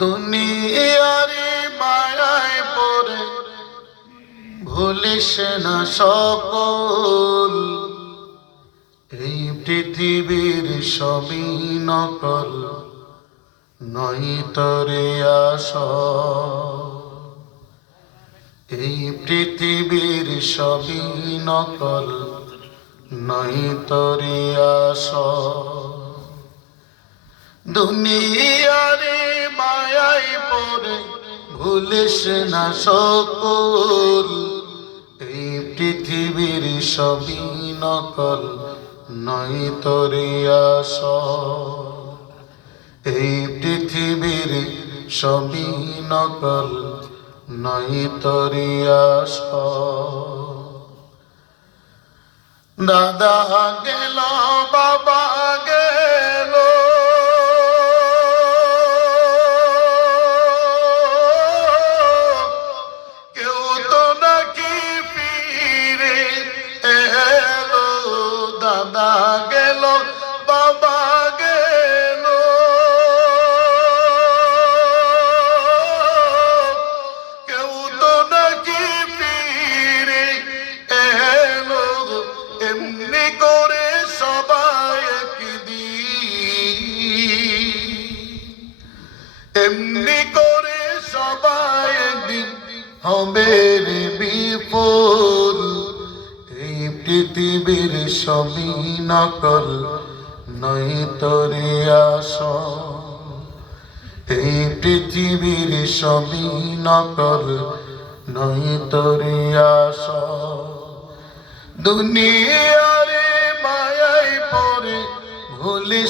দুনিয়ারে মায়ায় পড়ে ভুলিস না সকল, এই পৃথিবীর সবই নকল, নয় তরে আসল। এই পৃথিবীর সবই নকল, নয় তরে আসল। দুনিয়ারে মায়ায় পড়ে ভুলিস না সকল, এই পৃথিবীর সবই নকল, নয় তরে আসল। এই পৃথিবীর সবই নকল, নয় তরে আসল। দাদা গেল বাবা গেল, কেউ তো নাকি ফিরে এলো। দাদা গেল বাবা গেল, কেউ তো নাকি ফিরে এলো। এমনি করে সবাই একদিন, এমনি করে সবাই একদিন হবে রে বিফল। এই পৃথিবীর সবই নকল, নয় তরে আসল। এই পৃথিবীর সবই নকল, নয় তরে আসল। দুনিয়ারে মায়ায় পড়ে ভুলিস